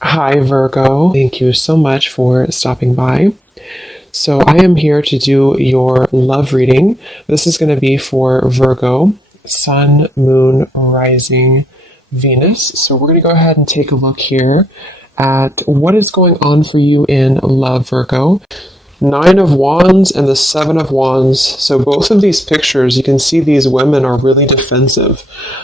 Hi, Virgo. Thank you so much for stopping by. So, I am here to do your love reading. This is going to be for Virgo, Sun, Moon, Rising, Venus. So, we're going to go ahead and take a look here at what is going on for you in love, Virgo. Nine of Wands and the Seven of Wands. So both of these pictures, you can see these women are really defensive.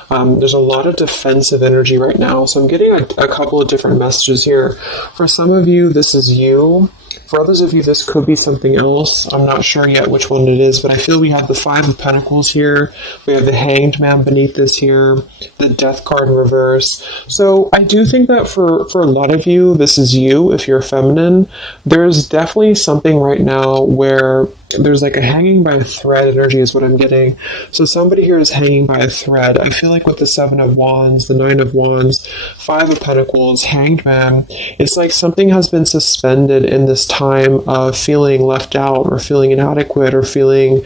There's a lot of defensive energy right now. So I'm getting a couple of different messages here. For some of you, this is you. For others of you, this could be something else. I'm not sure yet which one it is, but I feel we have the Five of Pentacles here. We have the Hanged Man beneath this here, the Death card in reverse. So I do think that for a lot of you, this is you, if you're feminine. There's definitely something right now where there's like a hanging by a thread energy is what I'm getting. So somebody here is hanging by a thread. I feel like with the Seven of Wands, the Nine of Wands, Five of Pentacles, Hanged Man, it's like something has been suspended in this time of feeling left out or feeling inadequate or feeling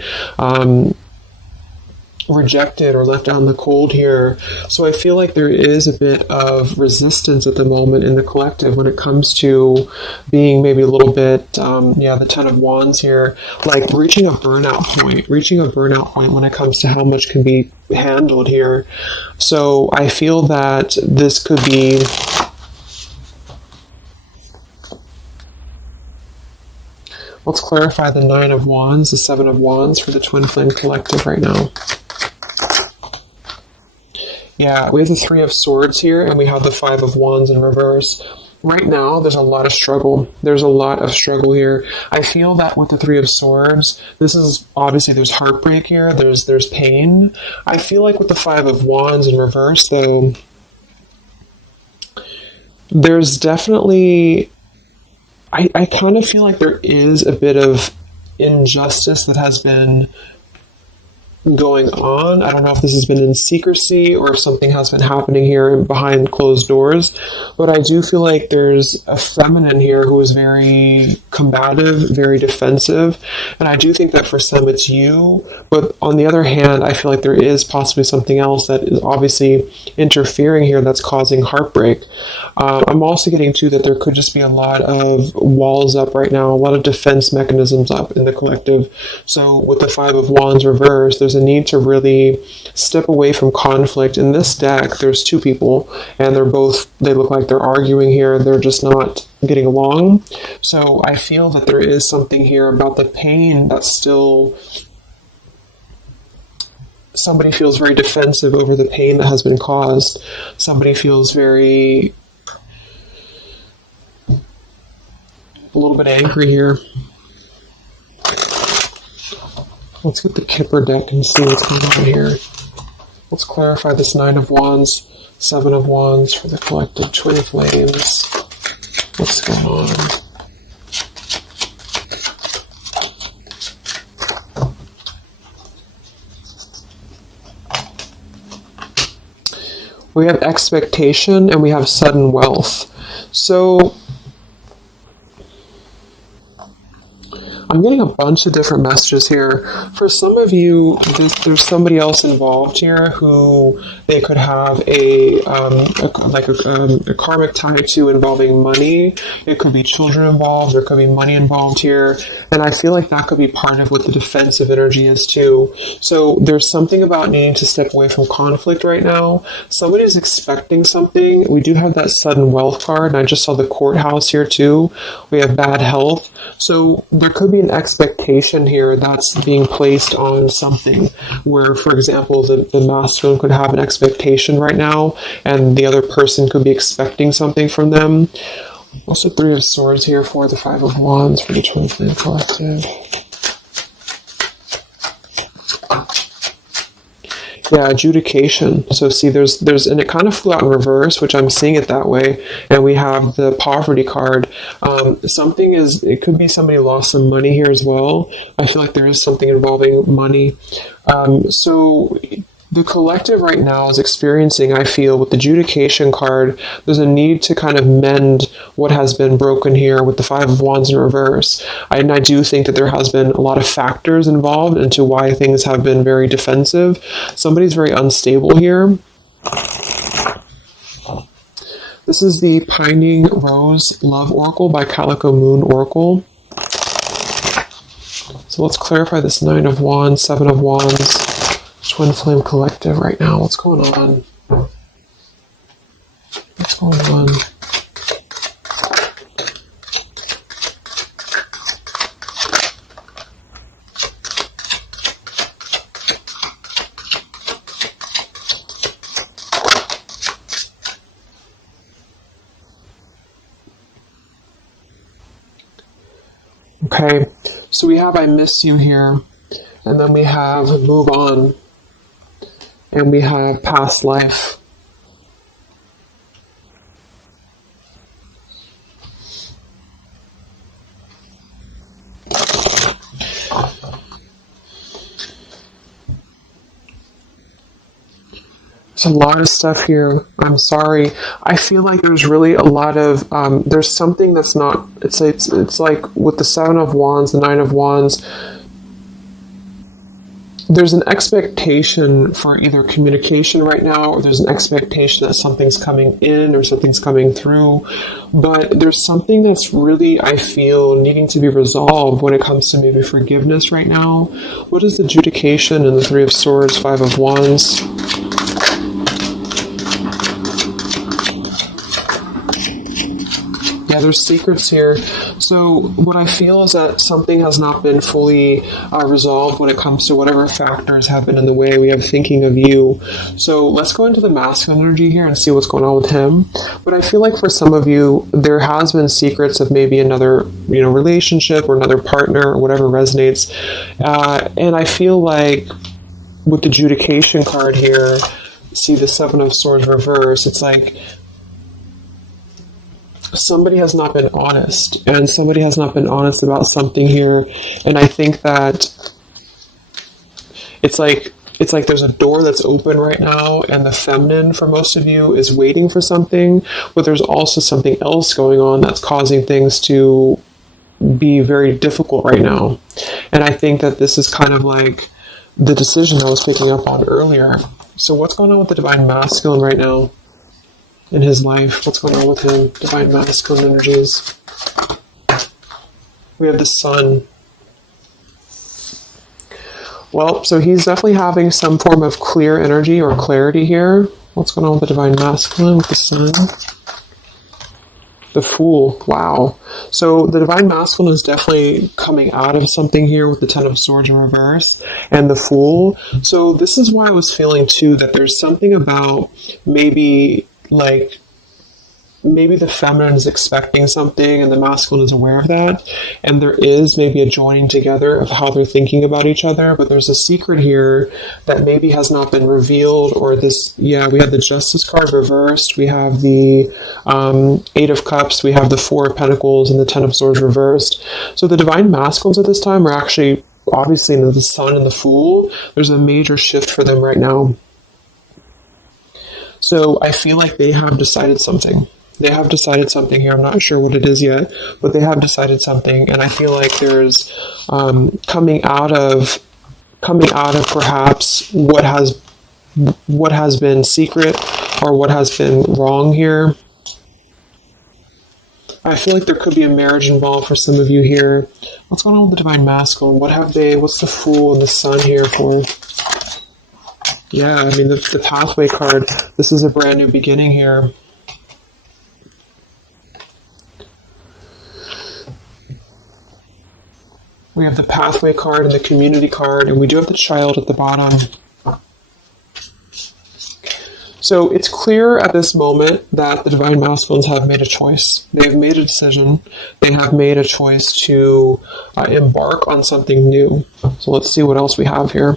rejected or left out in the cold here. So I feel like there is a bit of resistance at the moment in the collective when it comes to being maybe a little bit, the Ten of Wands here, like reaching a burnout point when it comes to how much can be handled here. So I feel that this could be let's clarify the Nine of Wands, the Seven of Wands for the Twin Flame Collective right now. Yeah, we have the Three of Swords here, and we have the Five of Wands in reverse. Right now, there's a lot of struggle. There's a lot of struggle here. I feel that with the Three of Swords, this is obviously there's heartbreak here. There's pain. I feel like with the Five of Wands in reverse, though, there's definitely I kind of feel like there is a bit of injustice that has been going on. I don't know if this has been in secrecy or if something has been happening here behind closed doors, but I do feel like there's a feminine here who is very combative, very defensive, and I do think that for some it's you, but on the other hand, I feel like there is possibly something else that is obviously interfering here that's causing heartbreak. I'm also getting to that there could just be a lot of walls up right now, a lot of defense mechanisms up in the collective. So with the Five of Wands reversed, there's a need to really step away from conflict. In this deck, there's two people, and they look like they're arguing here. They're just not getting along. So I feel that there is something here about the pain that's still... Somebody feels very defensive over the pain that has been caused. Somebody feels very... a little bit angry here. Let's get the Kipper deck and see what's going on here. Let's clarify this Nine of Wands, Seven of Wands for the collective Twin Flames. What's going on? We have expectation and we have sudden wealth. So I'm getting a bunch of different messages here. For some of you, there's somebody else involved here who they could have a karmic tie to involving money. It could be children involved. There could be money involved here. And I feel like that could be part of what the defensive energy is too. So there's something about needing to step away from conflict right now. Somebody's expecting something. We do have that sudden wealth card. And I just saw the courthouse here too. We have bad health. So there could be an expectation here that's being placed on something where, for example, the masculine could have an expectation right now and the other person could be expecting something from them. What's the Three of Swords here for the Five of Wands for the Twin Flame Collective? Yeah, adjudication. So see, there's, and it kind of flew out in reverse, which I'm seeing it that way. And we have the poverty card. It could be somebody lost some money here as well. I feel like there is something involving money. So the collective right now is experiencing, I feel, with the adjudication card, there's a need to kind of mend what has been broken here with the Five of Wands in reverse. And I do think that there has been a lot of factors involved into why things have been very defensive. Somebody's very unstable here. This is the Pining Rose Love Oracle by Calico Moon Oracle. So let's clarify this 9 of Wands, 7 of Wands, Twin Flame Collective right now. What's going on? What's going on? Okay, so we have I miss you here, and then we have move on, and we have past life. There's a lot of stuff here. I'm sorry. I feel like there's really a lot of there's something that's not. It's like with the 7 of Wands, the 9 of Wands. There's an expectation for either communication right now, or there's an expectation that something's coming in or something's coming through. But there's something that's really, I feel, needing to be resolved when it comes to maybe forgiveness right now. What is the adjudication in the 3 of Swords, 5 of Wands? Yeah, there's secrets here. So what I feel is that something has not been fully resolved when it comes to whatever factors have been in the way. We have thinking of you. So let's go into the masculine energy here and see what's going on with him. But I feel like for some of you, there has been secrets of maybe another, relationship or another partner or whatever resonates. And I feel like with the adjudication card here, see the 7 of Swords reverse, it's like somebody has not been honest, and somebody has not been honest about something here. And I think that it's like there's a door that's open right now, and the feminine for most of you is waiting for something, but there's also something else going on that's causing things to be very difficult right now. And I think that this is kind of like the decision I was picking up on earlier. So what's going on with the divine masculine right now in his life? What's going on with him? Divine masculine energies. We have the sun. Well, so he's definitely having some form of clear energy or clarity here. What's going on with the divine masculine with the sun? The Fool. Wow. So the divine masculine is definitely coming out of something here with the 10 of Swords in reverse and the Fool. So this is why I was feeling too that there's something about maybe the feminine is expecting something and the masculine is aware of that, and there is maybe a joining together of how they're thinking about each other, but there's a secret here that maybe has not been revealed. Or this, we have the Justice card reversed, we have the 8 of Cups, we have the 4 of Pentacles, and the 10 of Swords reversed. So the divine masculines at this time are actually obviously in the Sun and the Fool. There's a major shift for them right now. So I feel like they have decided something. They have decided something here. I'm not sure what it is yet, but they have decided something. And I feel like there's coming out of perhaps what has been secret or what has been wrong here. I feel like there could be a marriage involved for some of you here. What's going on with the divine masculine? What's the Fool and the Sun here for? Yeah, I mean, the Pathway card, this is a brand new beginning here. We have the Pathway card and the Community card, and we do have the Child at the bottom. So it's clear at this moment that the divine masculines have made a choice. They've made a decision. They have made a choice to embark on something new. So let's see what else we have here.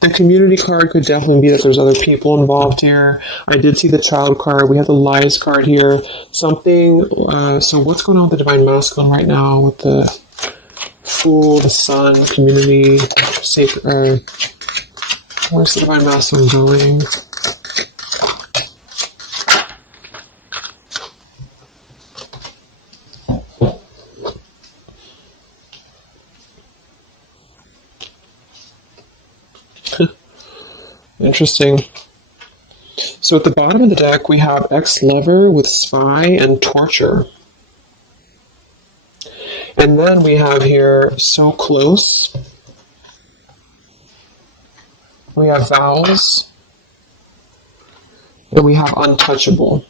The Community card could definitely be that there's other people involved here. I did see the Child card. We have the Lies card here. Something, so what's going on with the divine masculine right now with the Fool, the Sun, Community, Sacred, where's the divine masculine going? Interesting. So at the bottom of the deck, we have ex-lover with spy and torture. And then we have here so close. We have vows. And we have untouchable.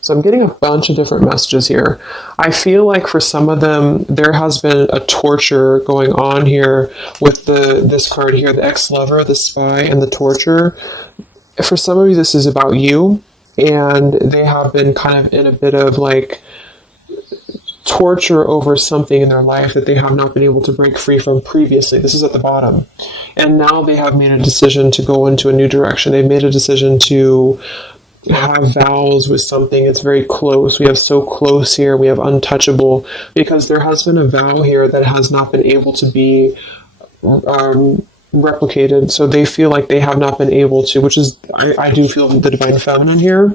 So I'm getting a bunch of different messages here. I feel like for some of them, there has been a torture going on here with this card here, the ex-lover, the spy, and the torture. For some of you, this is about you, and they have been kind of in a bit of like torture over something in their life that they have not been able to break free from previously. This is at the bottom. And now they have made a decision to go into a new direction. They've made a decision to have vows with something. It's very close. We have so close here. We have untouchable, because there has been a vow here that has not been able to be replicated. So they feel like they have not been able to, which is, I do feel the divine feminine here.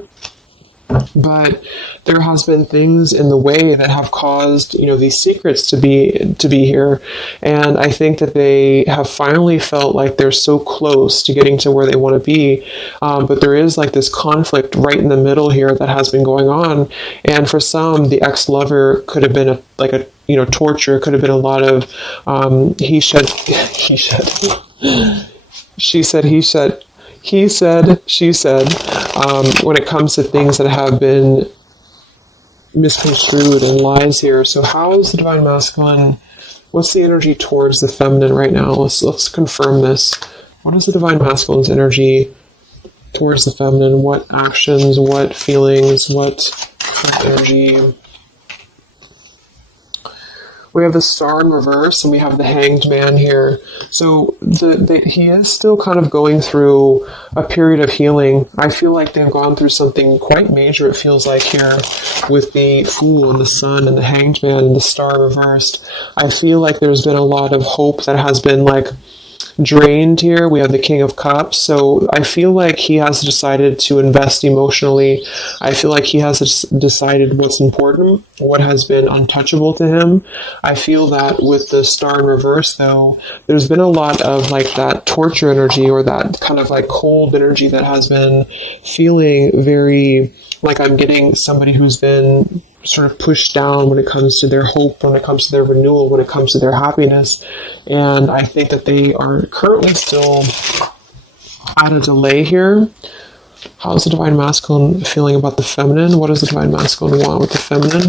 But there has been things in the way that have caused, these secrets to be here. And I think that they have finally felt like they're so close to getting to where they want to be. But there is like this conflict right in the middle here that has been going on. And for some, the ex-lover could have been torture. It could have been a lot of he said, she said, he said, he said, she said, when it comes to things that have been misconstrued and lies here. So how is the divine masculine? What's the energy towards the feminine right now? Let's confirm this. What is the divine masculine's energy towards the feminine? What actions, what feelings, what energy? We have the Star in reverse, and we have the Hanged Man here. So he is still kind of going through a period of healing. I feel like they've gone through something quite major, it feels like, here with the Fool and the Sun and the Hanged Man and the Star reversed. I feel like there's been a lot of hope that has been drained here. We have the King of Cups. So I feel like he has decided to invest emotionally. I feel like he has decided what's important, what has been untouchable to him. I feel that with the Star in reverse, though, there's been a lot of that torture energy, or that kind of cold energy that has been feeling very like I'm getting somebody who's been sort of pushed down when it comes to their hope, when it comes to their renewal, when it comes to their happiness. And I think that they are currently still at a delay here. How's the divine masculine feeling about the feminine? What does the divine masculine want with the feminine?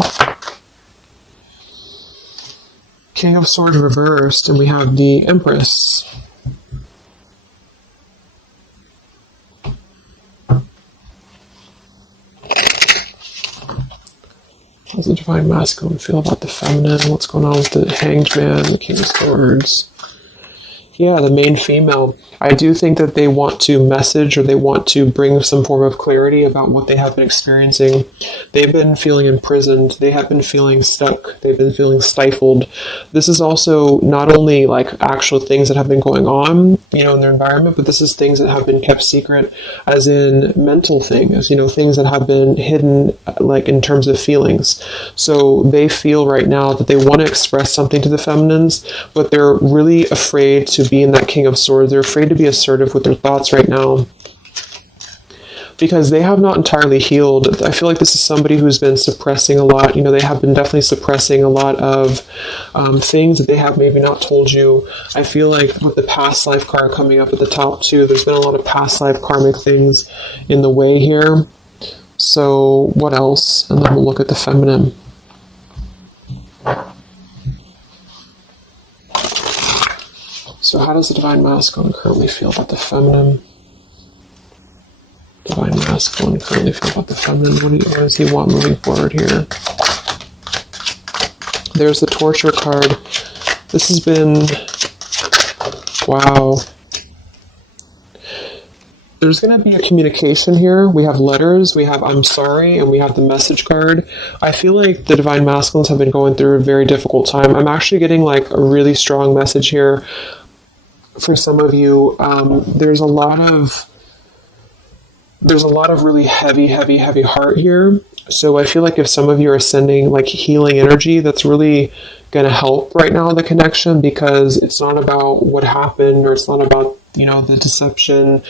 King of Swords reversed, and we have the Empress. How's the divine masculine feel about the feminine? What's going on with the Hanged Man, the King of Swords? Yeah, the main female. I do think that they want to message, or they want to bring some form of clarity about what they have been experiencing. They've been feeling imprisoned. They have been feeling stuck. They've been feeling stifled. This is also not only actual things that have been going on, in their environment, but this is things that have been kept secret, as in mental things, things that have been hidden, in terms of feelings. So they feel right now that they want to express something to the feminines, but they're really afraid to be in that King of Swords. They're afraid to be assertive with their thoughts right now, because they have not entirely healed. I feel like this is somebody who's been suppressing a lot. They have been definitely suppressing a lot of things that they have maybe not told you. I feel like with the past life card coming up at the top too, there's been a lot of past life karmic things in the way here. So what else? And then we'll look at the feminine. So how does the divine masculine currently feel about the feminine? Divine masculine currently feel about the feminine. What does he want moving forward here? There's the torture card. This has been... Wow. There's going to be a communication here. We have letters, we have I'm sorry, and we have the message card. I feel like the divine masculines have been going through a very difficult time. I'm actually getting a really strong message here. For some of you, there's a lot of really heavy heart here. So I feel like if some of you are sending healing energy, that's really going to help right now, the connection, because it's not about what happened, or it's not about, the deception.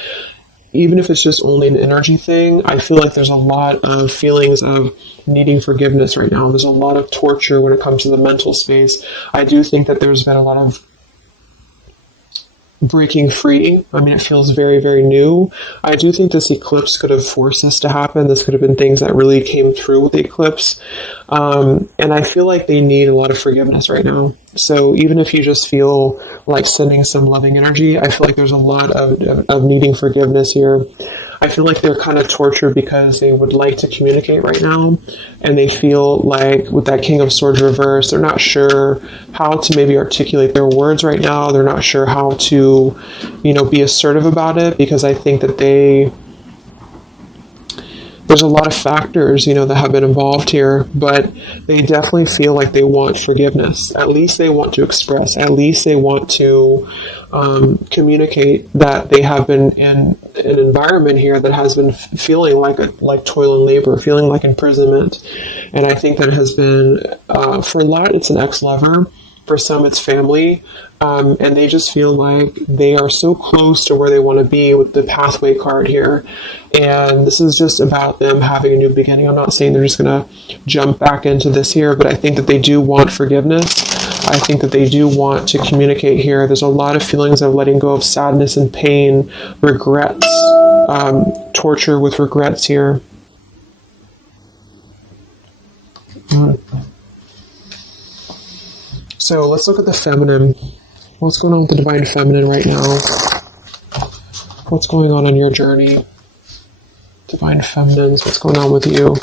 even if it's just only an energy thing, I feel like there's a lot of feelings of needing forgiveness right now. There's a lot of torture when it comes to the mental space. I do think that there's been a lot of breaking free. I mean, it feels very, very new. I do think this eclipse could have forced this to happen. This could have been things that really came through with the eclipse. And I feel like they need a lot of forgiveness right now. So even if you just feel like sending some loving energy, I feel like there's a lot of needing forgiveness here. I feel like they're kind of tortured because they would like to communicate right now, and they feel like with that King of Swords reverse, they're not sure how to maybe articulate their words right now. They're not sure how to, be assertive about it, because I think that there's a lot of factors, that have been involved here, but they definitely feel like they want forgiveness. At least they want to express. At least they want to communicate that they have been in an environment here that has been feeling like toil and labor, feeling like imprisonment. And I think that it has been, for a lot, it's an ex-lover. For some, it's family. And they just feel like they are so close to where they want to be with the pathway card here. And this is just about them having a new beginning. I'm not saying they're just going to jump back into this here, but I think that they do want forgiveness. I think that they do want to communicate here. There's a lot of feelings of letting go of sadness and pain, regrets, torture with regrets here. So let's look at the feminine. What's going on with the divine feminine right now? What's going on your journey? Divine feminines, what's going on with you?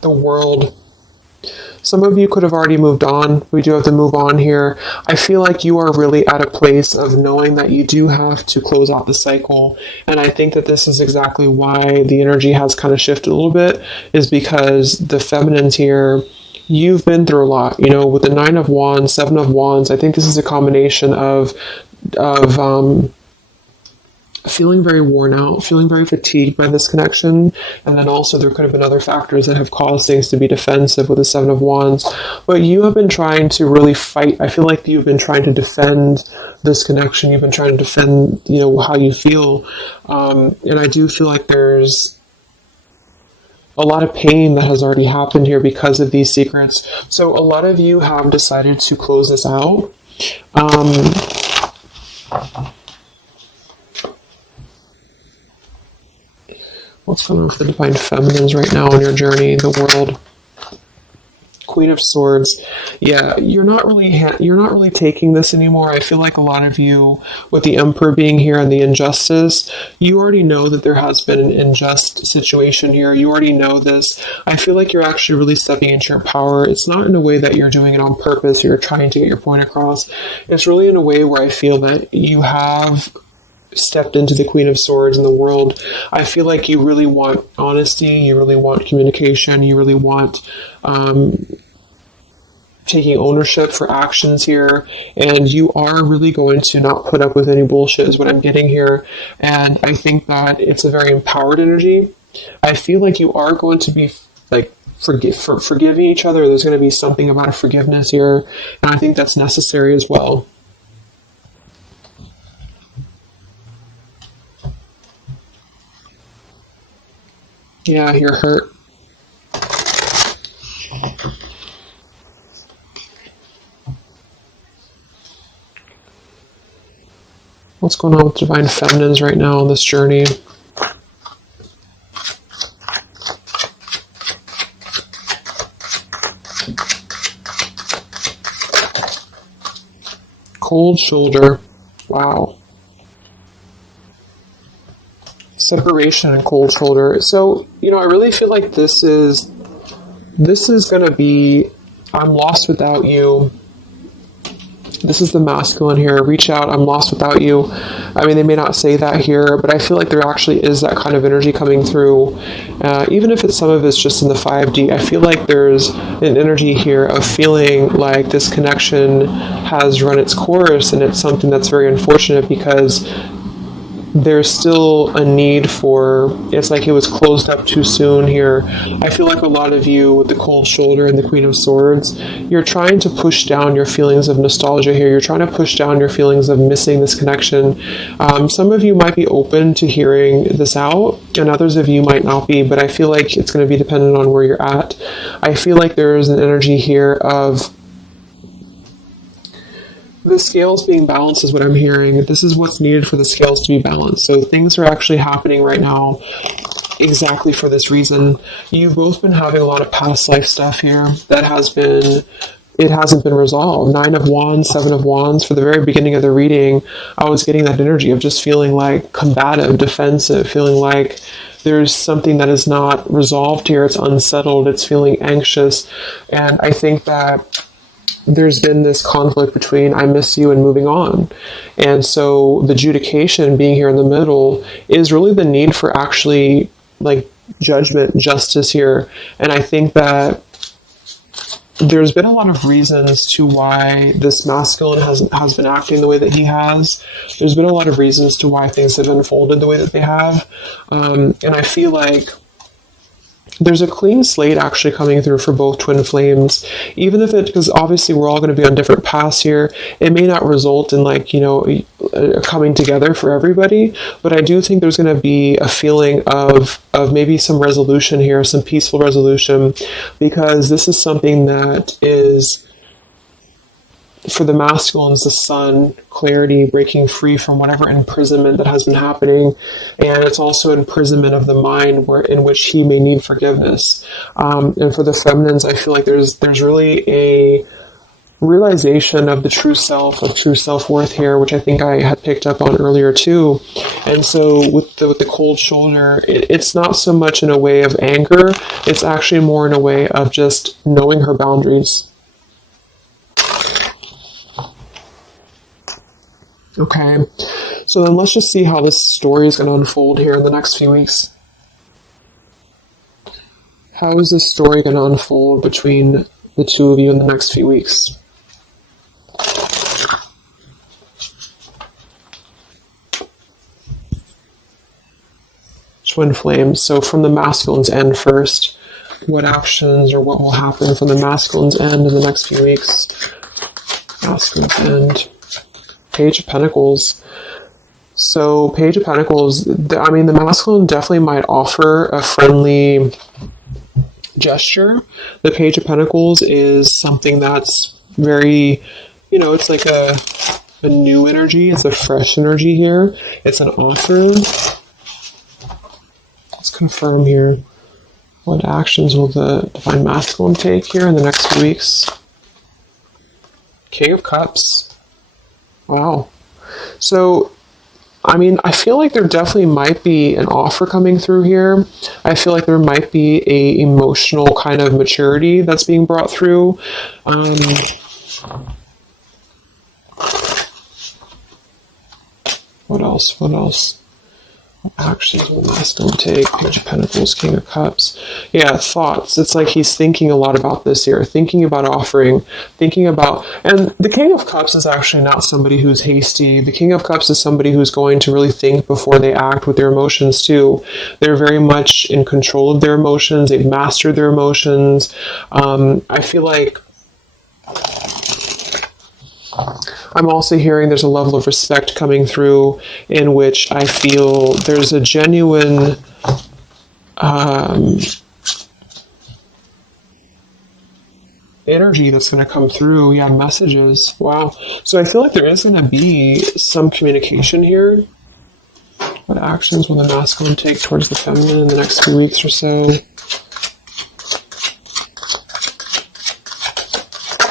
The world. Some of you could have already moved on. We do have to move on here. I feel like you are really at a place of knowing that you do have to close out the cycle. And I think that this is exactly why the energy has kind of shifted a little bit, is because the feminines here, you've been through a lot, with the 9 of Wands, 7 of Wands. I think this is a combination of feeling very worn out, feeling very fatigued by this connection. And then also there could have been other factors that have caused things to be defensive with the 7 of Wands. But you have been trying to really fight. I feel like you've been trying to defend this connection. You've been trying to defend, how you feel. And I do feel like there's a lot of pain that has already happened here because of these secrets. So a lot of you have decided to close this out. What's going on with the divine feminines right now on your journey, the world? Queen of Swords. Yeah, you're not really taking this anymore. I feel like a lot of you, with the Emperor being here and the injustice, you already know that there has been an unjust situation here. You already know this. I feel like you're actually really stepping into your power. It's not in a way that you're doing it on purpose or you're trying to get your point across. It's really in a way where I feel that you have stepped into the Queen of Swords in the world. I feel like you really want honesty, you really want communication, you really want taking ownership for actions here, and you are really going to not put up with any bullshit is what I'm getting here. And I think that it's a very empowered energy. I feel like you are going to be like forgiving each other. There's going to be something about a forgiveness here, and I think that's necessary as well. Yeah, you're hurt. What's going on with divine feminines right now on this journey? Cold shoulder. Wow. Separation and cold shoulder. So, I really feel like this is going to be, I'm lost without you. This is the masculine here. Reach out, I'm lost without you. I mean, they may not say that here, but I feel like there actually is that kind of energy coming through. Even if some of it's just in the 5D, I feel like there's an energy here of feeling like this connection has run its course, and it's something that's very unfortunate because there's still a need for, it's like it was closed up too soon here. I feel like a lot of you with the cold shoulder and the Queen of Swords, you're trying to push down your feelings of nostalgia here. You're trying to push down your feelings of missing this connection. Some of you might be open to hearing this out, and others of you might not be, but I feel like it's going to be dependent on where you're at. I feel like there is an energy here of the scales being balanced is what I'm hearing. This is what's needed for the scales to be balanced. So things are actually happening right now exactly for this reason. You've both been having a lot of past life stuff here that it hasn't been resolved. 9 of Wands, 7 of Wands. For the very beginning of the reading, I was getting that energy of just feeling like combative, defensive, feeling like there's something that is not resolved here. It's unsettled. It's feeling anxious. And I think that there's been this conflict between I miss you and moving on. And so the adjudication being here in the middle is really the need for actually like judgment, justice here. And I think that there's been a lot of reasons to why this masculine has been acting the way that he has. There's been a lot of reasons to why things have unfolded the way that they have. And I feel like there's a clean slate actually coming through for both twin flames, even if because obviously we're all going to be on different paths here. It may not result in coming together for everybody, but I do think there's going to be a feeling of maybe some resolution here, some peaceful resolution, because this is something that is, for the masculines, the sun, clarity, breaking free from whatever imprisonment that has been happening. And it's also imprisonment of the mind in which he may need forgiveness. And for the feminines, I feel like there's really a realization of the true self, of true self-worth here, which I think I had picked up on earlier too. And so with the cold shoulder, it's not so much in a way of anger, it's actually more in a way of just knowing her boundaries. Okay, so then let's just see how this story is going to unfold here in the next few weeks. How is this story going to unfold between the two of you in the next few weeks? Twin flames. So from the masculine's end first, what actions or what will happen from the masculine's end in the next few weeks? Masculine's end. Page of Pentacles. So Page of Pentacles, I mean, the masculine definitely might offer a friendly gesture. The Page of Pentacles is something that's very, it's like a new energy. It's a fresh energy here. It's an offer. Let's confirm here. What actions will the Divine Masculine take here in the next few weeks? King of Cups. Wow. So, I mean, I feel like there definitely might be an offer coming through here. I feel like there might be a emotional kind of maturity that's being brought through. What else? What actions will the masculine take? Page of Pentacles, King of Cups. Yeah, thoughts. It's like he's thinking a lot about this here, thinking about offering, and the King of Cups is actually not somebody who's hasty. The King of Cups is somebody who's going to really think before they act with their emotions too. They're very much in control of their emotions. They've mastered their emotions. I feel like I'm also hearing there's a level of respect coming through in which I feel there's a genuine energy that's going to come through. Yeah, messages. Wow. So I feel like there is going to be some communication here. What actions will the masculine take towards the feminine in the next few weeks or so?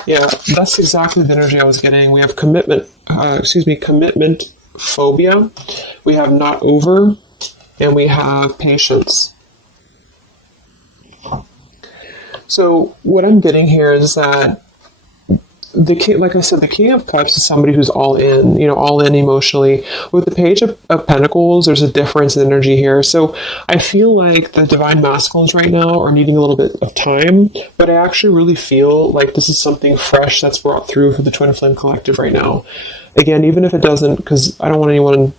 Yeah, that's exactly the energy I was getting. We have commitment phobia. We have not over, and we have patience. So what I'm getting here is that the king, like I said, the King of Cups is somebody who's all in, all in emotionally. With the Page of Pentacles, there's a difference in energy here. So I feel like the Divine Masculines right now are needing a little bit of time, but I actually really feel like this is something fresh that's brought through for the Twin Flame Collective right now. Again, even if it doesn't, because I don't want anyone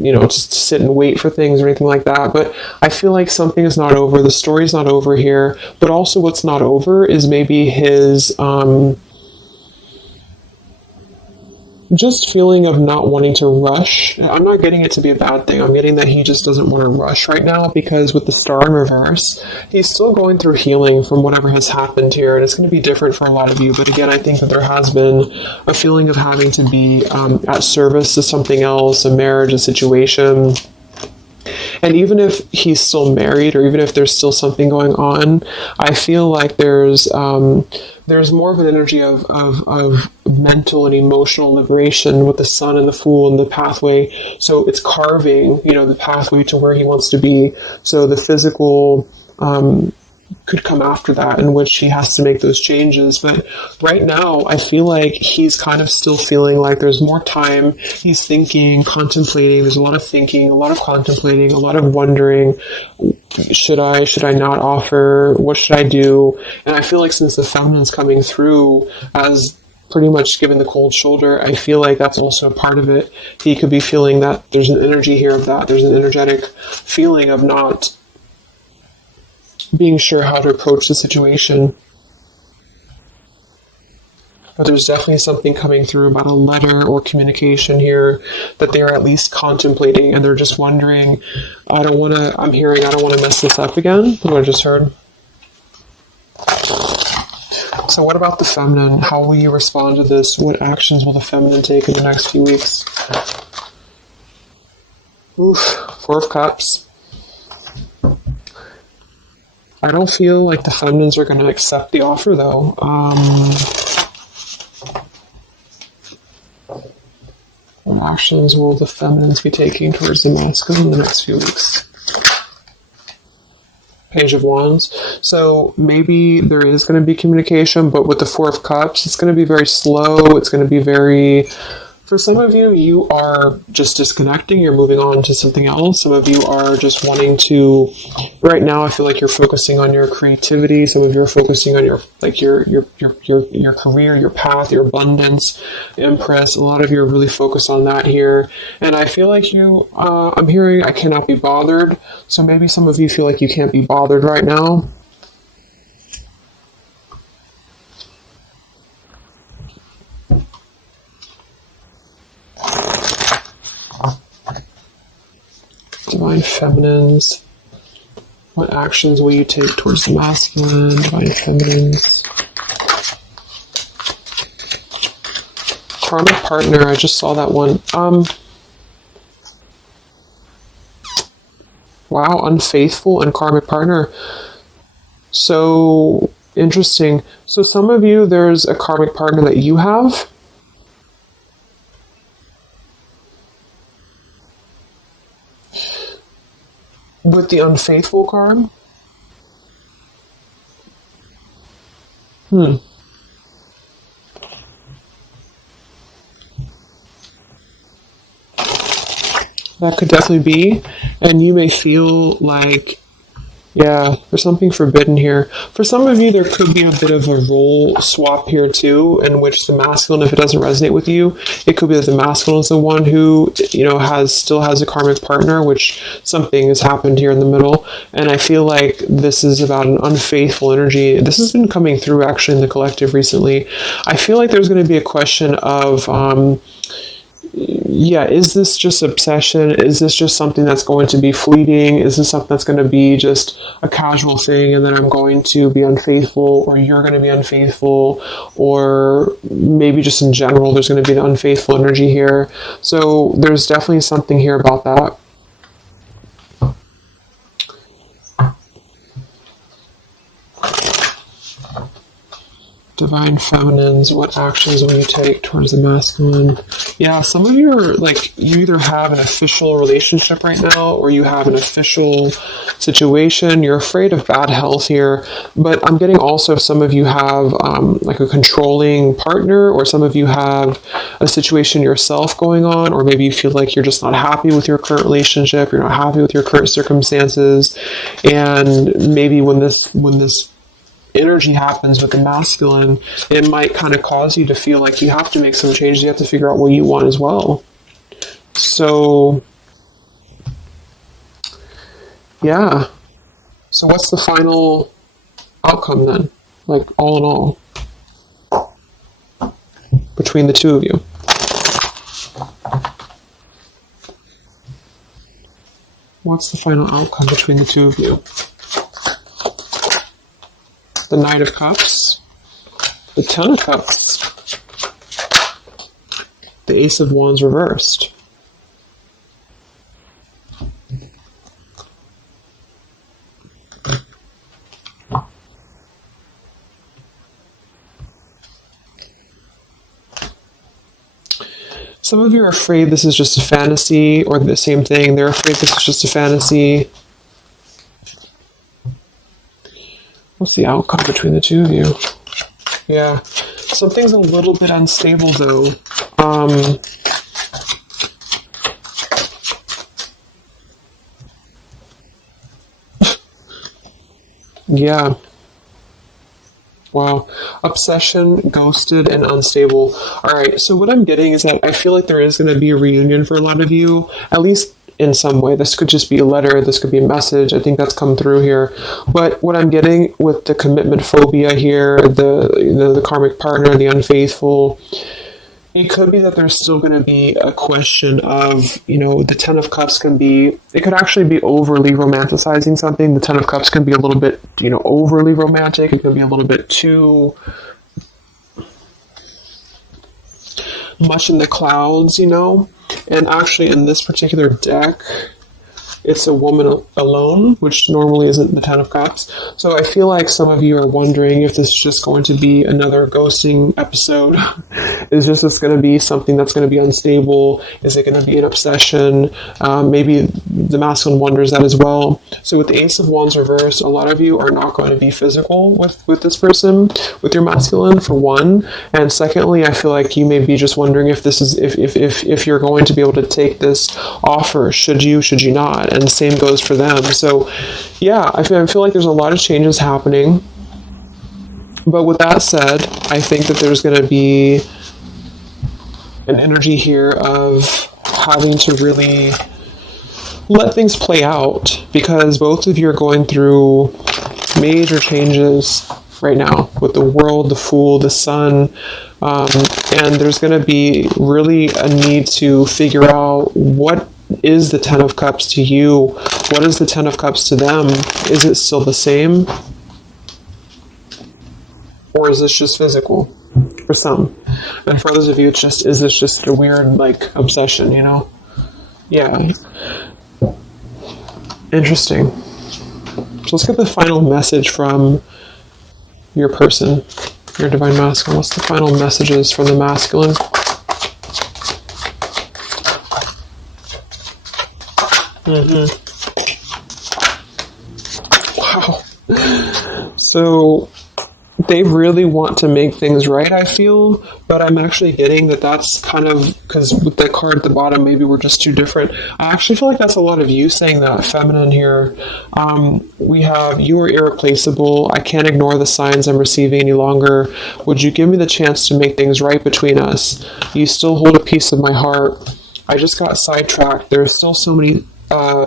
just sit and wait for things or anything like that. But I feel like something is not over. The story's not over here. But also what's not over is maybe his just feeling of not wanting to rush. I'm not getting it to be a bad thing. I'm getting that he just doesn't want to rush right now, because with the star in reverse, he's still going through healing from whatever has happened here, and it's going to be different for a lot of you. But again, I think that there has been a feeling of having to be at service to something else, a marriage, a situation. And even if he's still married, or even if there's still something going on, I feel like there's more of an energy of mental and emotional liberation with the Sun and the Fool and the pathway. So it's carving, the pathway to where he wants to be. So the physical could come after that, in which he has to make those changes. But right now, I feel like he's kind of still feeling like there's more time. He's thinking, contemplating. There's a lot of thinking, a lot of contemplating, a lot of wondering. Should I not offer? What should I do? And I feel like since the feminine's coming through as pretty much given the cold shoulder, I feel like that's also a part of it. He could be feeling that there's an energy here of that. There's an energetic feeling of not being sure how to approach the situation. But there's definitely something coming through about a letter or communication here that they're at least contemplating, and they're just wondering, I don't want to mess this up again. What I just heard. So what about the feminine? How will you respond to this? What actions will the feminine take in the next few weeks? Oof, Four of Cups. I don't feel like the feminines are going to accept the offer, though. What actions will the feminines be taking towards the masculine in the next few weeks? Page of Wands. So maybe there is going to be communication, but with the Four of Cups, it's going to be very slow. It's going to be very... For some of you, you are just disconnecting. You're moving on to something else. Some of you are just wanting to... Right now, I feel like you're focusing on your creativity. Some of you are focusing on your career, your path, your abundance, Empress. A lot of you are really focused on that here. And I feel like I'm hearing I cannot be bothered. So maybe some of you feel like you can't be bothered right now. Divine Feminines. What actions will you take towards the masculine? Divine Feminines. Karmic Partner. I just saw that one. Wow, Unfaithful and Karmic Partner. So interesting. So some of you, there's a karmic partner that you have. With the Unfaithful card? That could definitely be. And you may feel like, yeah, there's something forbidden here. For some of you, there could be a bit of a role swap here too, in which the masculine, if it doesn't resonate with you, it could be that the masculine is the one who, still has a karmic partner, which something has happened here in the middle. And I feel like this is about an unfaithful energy. This has been coming through actually in the collective recently. I feel like there's going to be a question of, is this just obsession? Is this just something that's going to be fleeting? Is this something that's going to be just a casual thing, and then I'm going to be unfaithful, or you're going to be unfaithful, or maybe just in general there's going to be an unfaithful energy here. So there's definitely something here about that. Divine Feminines, what actions will you take towards the masculine? Yeah, some of you are you either have an official relationship right now, or you have an official situation. You're afraid of bad health here, but I'm getting also some of you have a controlling partner, or some of you have a situation yourself going on, or maybe you feel like you're just not happy with your current relationship, you're not happy with your current circumstances, and maybe when this energy happens with the masculine, it might kind of cause you to feel like you have to make some changes. You have to figure out what you want as well. So Yeah. So what's the final outcome then? Like, all in all, between the two of you? What's the final outcome between the two of you? The Knight of Cups, the Ten of Cups, the Ace of Wands reversed. Some of you are afraid this is just a fantasy, or the same thing. They're afraid this is just a fantasy. What's the outcome between the two of you? Yeah. Something's a little bit unstable, though. Yeah. Wow. Obsession, ghosted, and unstable. All right. So what I'm getting is that I feel like there is going to be a reunion for a lot of you, at least in some way. This could just be a letter. This could be a message. I think that's come through here. But what I'm getting with the commitment phobia here, the karmic partner, the unfaithful, it could be that there's still going to be a question of, the Ten of Cups it could actually be overly romanticizing something. The Ten of Cups can be a little bit, overly romantic. It could be a little bit too much in the clouds, And actually in this particular deck, it's a woman alone, which normally isn't the Ten of Cups. So I feel like some of you are wondering if this is just going to be another ghosting episode. Is this going to be something that's going to be unstable? Is it going to be an obsession? Maybe the masculine wonders that as well. So with the Ace of Wands reversed, a lot of you are not going to be physical with this person, with your masculine, for one. And secondly, I feel like you may be just wondering if this is if you're going to be able to take this offer. Should you not? And the same goes for them. So yeah, I feel like there's a lot of changes happening. But with that said, I think that there's going to be an energy here of having to really let things play out, because both of you are going through major changes right now with the World, the Fool, the Sun, and there's going to be really a need to figure out what is the Ten of Cups to you, what is the Ten of Cups to them. Is it still the same, or is this just physical for some? And for others of you, is this just a weird obsession, Yeah. Interesting. So let's get the final message from your person, your divine masculine. What's the final messages from the masculine? Wow. So they really want to make things right, I feel, but I'm actually getting that that's kind of, because with the card at the bottom, maybe we're just too different. I actually feel like that's a lot of you saying that, feminine here. We have, you are irreplaceable. I can't ignore the signs I'm receiving any longer. Would you give me the chance to make things right between us? You still hold a piece of my heart. I just got sidetracked. There are still so many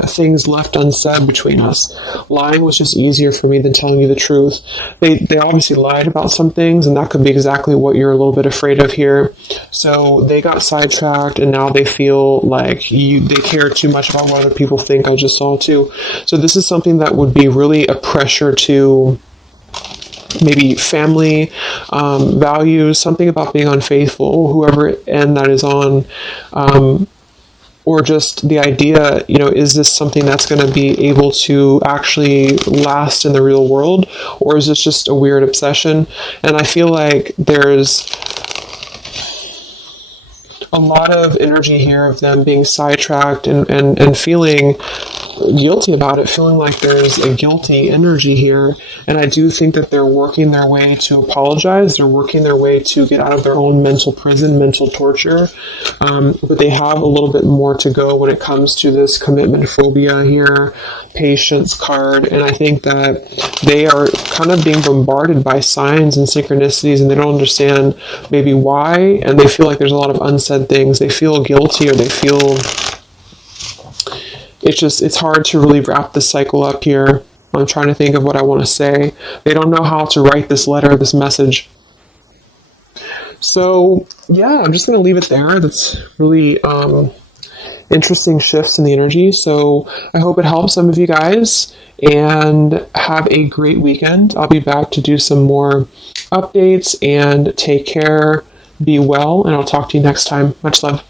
things left unsaid between us. Lying was just easier for me than telling you the truth. They obviously lied about some things, and that could be exactly what you're a little bit afraid of here. So they got sidetracked, and now they feel like they care too much about what other people think. I just saw too. So this is something that would be really a pressure to maybe family values, something about being unfaithful, whoever end that is on, or just the idea, is this something that's going to be able to actually last in the real world, or is this just a weird obsession? And I feel like there's a lot of energy here of them being sidetracked and feeling guilty about it, feeling like there's a guilty energy here. And I do think that they're working their way to apologize. They're working their way to get out of their own mental prison, mental torture. But they have a little bit more to go when it comes to this commitment phobia here, patience card. And I think that they are kind of being bombarded by signs and synchronicities, and they don't understand maybe why. And they feel like there's a lot of unsaid things. They feel guilty, or they feel it's hard to really wrap this cycle up here. I'm trying to think of what I want to say. They don't know how to write this letter, this message. So, yeah, I'm just going to leave it there. That's really interesting shifts in the energy. So I hope it helps some of you guys, and have a great weekend. I'll be back to do some more updates, and take care, be well, and I'll talk to you next time. Much love.